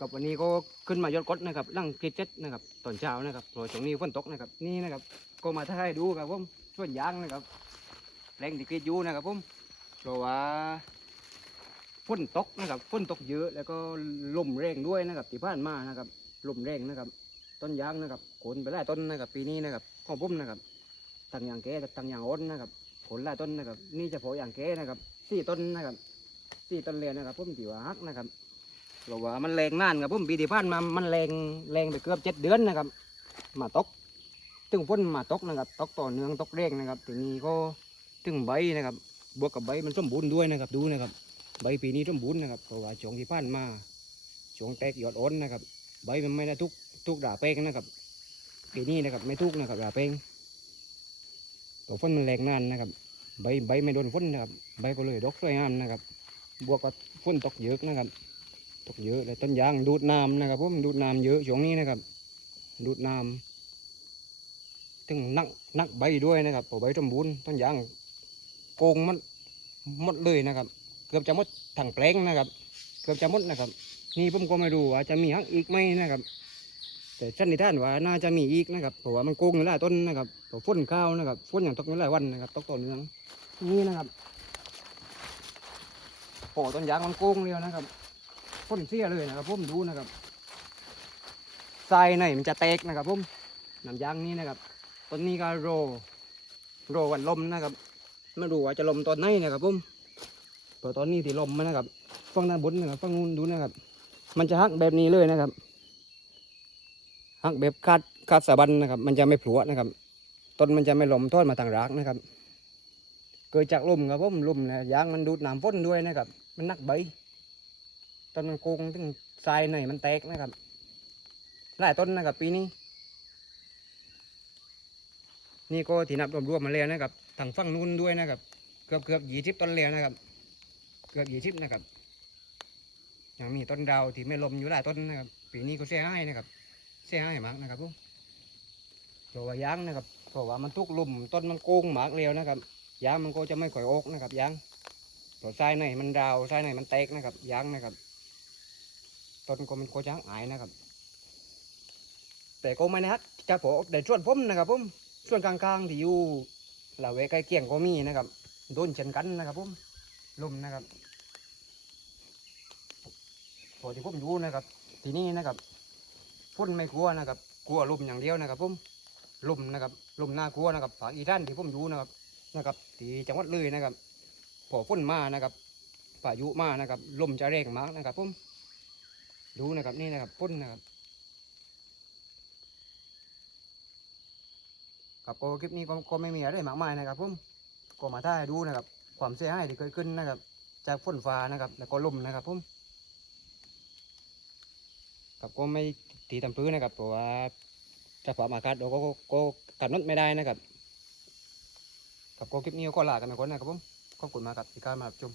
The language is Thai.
กับวันนี้ก็ขึ้นมายอดกดนะครับร่างกิจเจ็ดนะครับตอนเช้านะครับเพราะช่วงนี้ฝนตกนะครับนี่นะครับก็มาถ่ายดูครับผมส่วนยางนะครับแรงที่กรีดอยู่นะครับผมเพราะว่าฝนตกนะครับฝนตกเยอะแล้วก็ลมแรงด้วยนะครับที่ผ่านมานะครับลมแรงนะครับ ต้นยางนะครับโขนไปหลายต้นนะครับ ปีนี้นะครับของผมนะครับทั้งอย่างแก่ทั้งอย่างอ้นนะครับโขนหลายต้นนะครับ นี่เฉพาะยางแก่นะครับสี่ต้นนะครับสี่ต้นเลยนะครับผมที่ว่าฮักนะครับ เพราะว่ามันแรงนานครับผมปีที่ผ่านมามันแรงแรงไปเกือบเจ็ดเดือนนะครับ มาตกถึงฝนมาตกนะครับตกต่อเนื่องตกแรงนะครับทีนี้ก็ถึงใบนะครับ บวกกับใบมันสมบูรณ์ด้วยนะครับ ดูนะครับ ใบปีนี้สมบูรณ์นะครับเพราะว่าช่วงที่ผ่านมาช่วงแตกยอดอ้นนะครับ ใบมันไม่ได้ทุกทุกด่าเป้งนะครับปีนี้นะครับไม่ทุกนะครับด่าเป้งตัวฝนมันแรงนานนะครับ ใบใบไม่โดนฝนนะครับ ใบก็เลยดกสวยงามนะครับ บวกกับฝนตกเยอะนะครับ ตกเยอะแล้วต้นยางดูดน้ำนะครับผมดูดน้ำเยอะช่วงนี้นะครับ ดูดน้ำถึงนักนักใบด้วยนะครับพอใบสมบูรณ์ต้นยางโกงมันหมดเลยนะครับ เกือบจะหมดถังแปลงนะครับ เกือบจะหมดนะครับ นี่ผมก็ไม่รู้ว่าจะมีหักอีกไหมนะครับ แต่ชันในิษฐานว่าน่าจะมีอีกนะครับเพราะว่ามันโกงอยู่หลายต้นนะครับเพราะฝนข้าวนะครับฝนอย่างตกหลายวันนะครับตกต่อเนื่องนี่นะครับโอ้ต้นยางมันโกงเร็วนะครับ ฝนเสียเลยนะครับผมดูนะครับทรายไหนมันจะแตกนะครับผมน้ำยางนี้นะครับต้นนี้ก็โรโรวันลมนะครับไม่รู้ว่าจะลมตอนไหนนะครับผมเพราะตอนนี้ที่ลมมันนะครับฝั่งด้านบนนะครับฝั่งนู้นดูนะครับ มันจะหักแบบนี้เลยนะครับหักแบบคาดคาดสะบันนะครับ มันจะไม่ผัวนะครับต้นมันจะไม่หลมทอดมาทางรากนะครับ เกิดจากลมครับผมลมนะยางมันดูดน้ำฝนด้วยนะครับ มันนักใบ ต้นมันโกงถึงทรายหน่อยมันแตกนะครับหลายต้นนะครับปีนี้ นี่ก็ที่นับรวมๆมาแล้วนะครับทางฝั่งนู้นด้วยนะครับ เกือบเกือบยี่สิบต้นแล้วนะครับ เกือบยี่สิบนะครับยังมีต้นดาวที่ไม่ลมอยู่หลายต้นนะครับ ปีนี้ก็เสียหายนะครับเสียหายมากนะครับผมเพราะว่ายางนะครับเพราะว่ามันทุกลุ่มต้นมันโกงหมากเร็วนะครับยางมันก็จะไม่ค่อยออกนะครับยางเพราะทรายในมันดาวทรายในมันแตกนะครับยางนะครับ ต้นก็มันก็จะหายนะครับ แต่ก็ไม่นะครับจะพอแต่ส่วนผมนะครับผมส่วนกลางๆที่อยู่ละเวใกล้เคียงก็มีนะครับโดนเช่นกันนะครับผมลมนะครับพอที่ผมอยู่นะครับ ทีนี้นะครับฝนไม่กลัวนะครับ กลัวลมอย่างเดียวนะครับผมลมนะครับลมน่ากลัวนะครับภาคอีสานที่ผมอยู่นะครับนะครับที่จังหวัดเลยนะครับพอฝนมานะครับพายุมานะครับลมจะแรงมากนะครับผม ดูนะครับนี่นะครับฝนนะครับครับก็คลิปนี้ก็ก็ไม่มีอะไรมากมายนะครับผมก็มาถ่ายดูนะครับ ความเสียหายที่เกิดขึ้นนะครับ จากฝนฟ้านะครับ แล้วก็ลมนะครับผมครับก็ไม่ตีตำพื้นนะครับเพราะว่าสภาพอากาศเราก็ก็กำหนดไม่ได้นะครับครับก็คลิปนี้ก็ลากันไปก่อนนะครับผมขอบคุณมากครับที่เข้ามารับชม